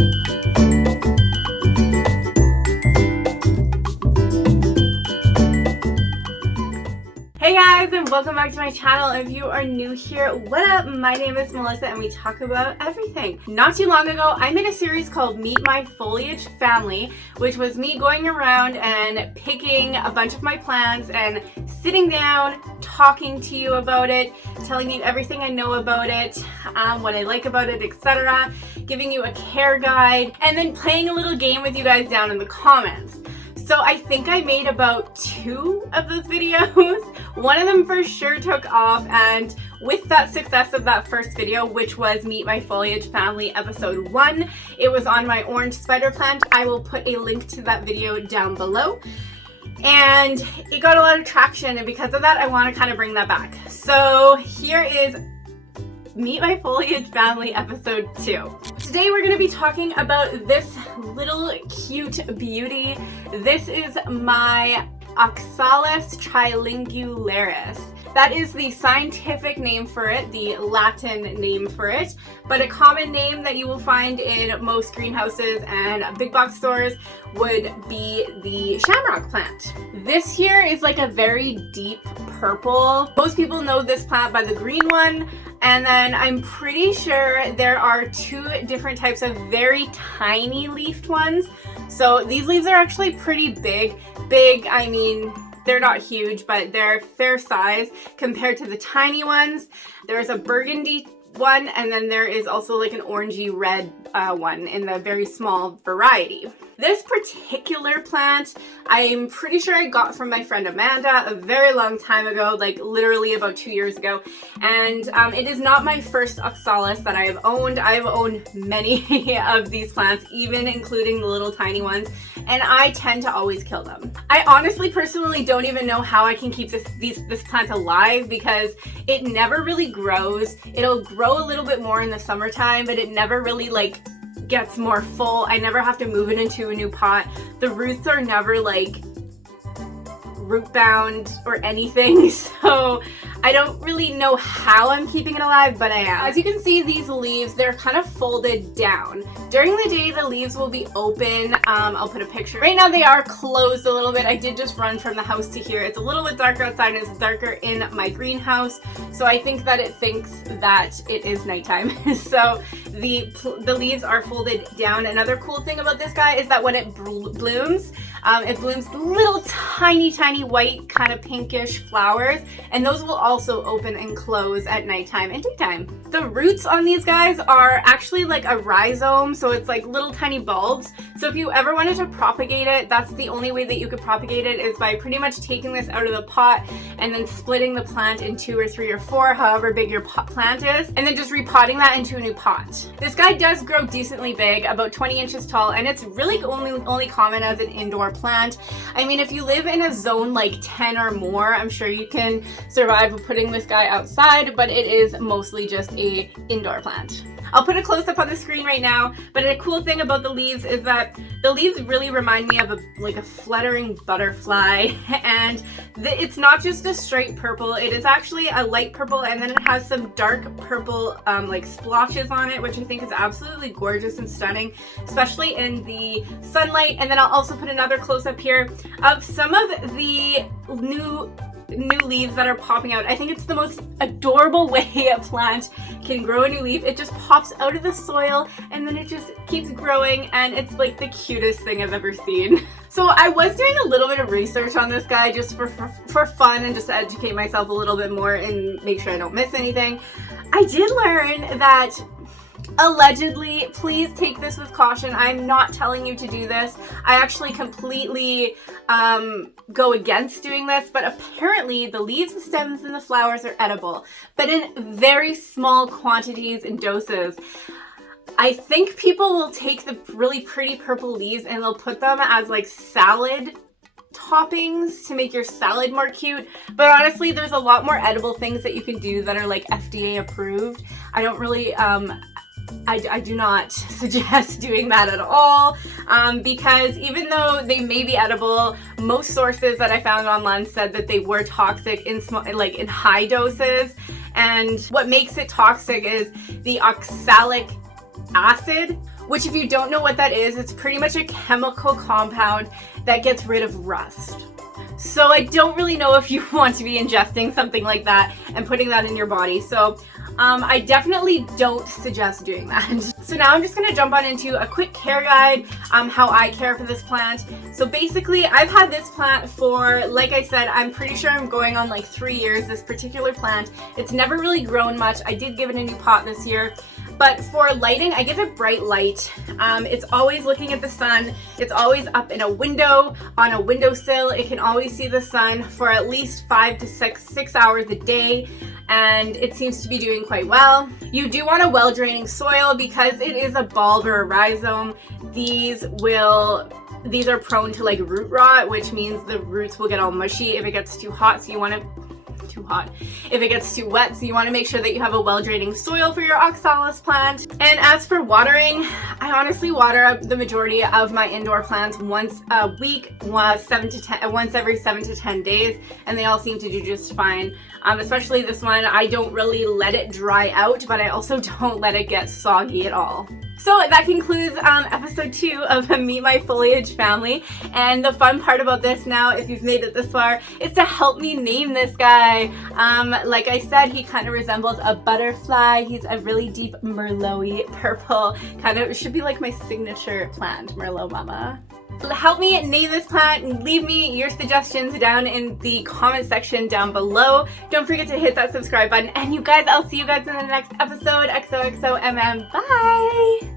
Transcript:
Hey guys, and welcome back to my channel. If you are new here, what up? My name is Melissa and we talk about everything. Not too long ago, I made a series called Meet My Foliage Family, which was me going around and picking a bunch of my plants and sitting down, talking to you about it, telling you everything I know about it, what I like about it, etc., giving you a care guide, and then playing a little game with you guys down in the comments. So I think I made about 2 of those videos. One of them for sure took off, and with that success of that first video, which was Meet My Foliage Family episode 1, it was on my orange spider plant. I will put a link to that video down below. And it got a lot of traction, and because of that, I want to kind of bring that back. So here is Meet My Foliage Family episode 2. Today we're going to be talking about this little cute beauty. This is my Oxalis Triangularis. That is the scientific name for it, the Latin name for it, but a common name that you will find in most greenhouses and big box stores would be the Shamrock Plant. This here is like a very deep purple. Most people know this plant by the green one, and then I'm pretty sure there are 2 different types of very tiny leafed ones. So these leaves are actually pretty big. Big, I mean, they're not huge, but they're fair size compared to the tiny ones. There's a burgundy one, and then there is also like an orangey red one in the very small variety. This particular plant, I'm pretty sure I got from my friend Amanda a very long time ago, like literally about 2 years ago. And it is not my first Oxalis that I have owned. I've owned many of these plants, even including the little tiny ones, and I tend to always kill them. I honestly personally don't even know how I can keep this plant alive, because it never really grows. It'll grow a little bit more in the summertime, but it never really like gets more full. I never have to move it into a new pot. The roots are never like root bound or anything, so I don't really know how I'm keeping it alive, but I am. As you can see, these leaves, they're kind of folded down. During the day, the leaves will be open. I'll put a picture. Right now, they are closed a little bit. I did just run from the house to here. It's a little bit darker outside, and it's darker in my greenhouse, so I think that it thinks that it is nighttime. So the leaves are folded down. Another cool thing about this guy is that when it blooms little tiny white kind of pinkish flowers, and those will also open and close at nighttime and daytime. The roots on these guys are actually like a rhizome, so it's like little tiny bulbs. So if you ever wanted to propagate it, that's the only way that you could propagate it, is by pretty much taking this out of the pot and then splitting the plant in 2 or 3 or 4, however big your plant is, and then just repotting that into a new pot. This guy does grow decently big, about 20 inches tall, and it's really only common as an indoor plant. I mean, if you live in a zone like 10 or more, I'm sure you can survive with putting this guy outside, but it is mostly just a indoor plant. I'll put a close-up on the screen right now, but a cool thing about the leaves is that the leaves really remind me of a fluttering butterfly, and it's not just a straight purple, it is actually a light purple, and then it has some dark purple like splotches on it, which I think is absolutely gorgeous and stunning, especially in the sunlight. And then I'll also put another close-up here of some of the new leaves that are popping out. I think it's the most adorable way a plant can grow a new leaf. It just pops out of the soil and then it just keeps growing, and it's like the cutest thing I've ever seen. So I was doing a little bit of research on this guy just for fun, and just to educate myself a little bit more and make sure I don't miss anything. I did learn that allegedly, please take this with caution, I'm not telling you to do this. I actually completely go against doing this, but apparently the leaves, the stems, and the flowers are edible, but in very small quantities and doses. I think people will take the really pretty purple leaves and they'll put them as like salad toppings to make your salad more cute, but honestly there's a lot more edible things that you can do that are like FDA approved. I don't really I do not suggest doing that at all, because even though they may be edible, most sources that I found online said that they were toxic in in high doses. And what makes it toxic is the oxalic acid, which if you don't know what that is, it's pretty much a chemical compound that gets rid of rust. So I don't really know if you want to be ingesting something like that and putting that in your body. So I definitely don't suggest doing that. So now I'm just gonna jump on into a quick care guide, how I care for this plant. So basically I've had this plant for, like I said, I'm pretty sure I'm going on like 3 years, this particular plant. It's never really grown much. I did give it a new pot this year. But for lighting, I give it bright light. It's always looking at the sun. It's always up in a window, on a windowsill. It can always see the sun for at least 5 to 6 hours a day, and it seems to be doing quite well. You do want a well-draining soil because it is a bulb or a rhizome. These are prone to like root rot, which means the roots will get all mushy if it gets too hot. So you want to if it gets too wet, so you want to make sure that you have a well-draining soil for your Oxalis plant. And as for watering, I honestly water the majority of my indoor plants once a week, once every 7 to 10 days, and they all seem to do just fine. Especially this one, I don't really let it dry out, but I also don't let it get soggy at all. So that concludes episode 2 of Meet My Foliage Family. And the fun part about this now, if you've made it this far, is to help me name this guy. Like I said, he kind of resembles a butterfly. He's a really deep Merlot-y purple. Kind of should be like my signature plant, Merlot Mama. Help me name this plant and leave me your suggestions down in the comment section down below. Don't forget to hit that subscribe button. And you guys, I'll see you guys in the next episode. XOXOMM. Bye!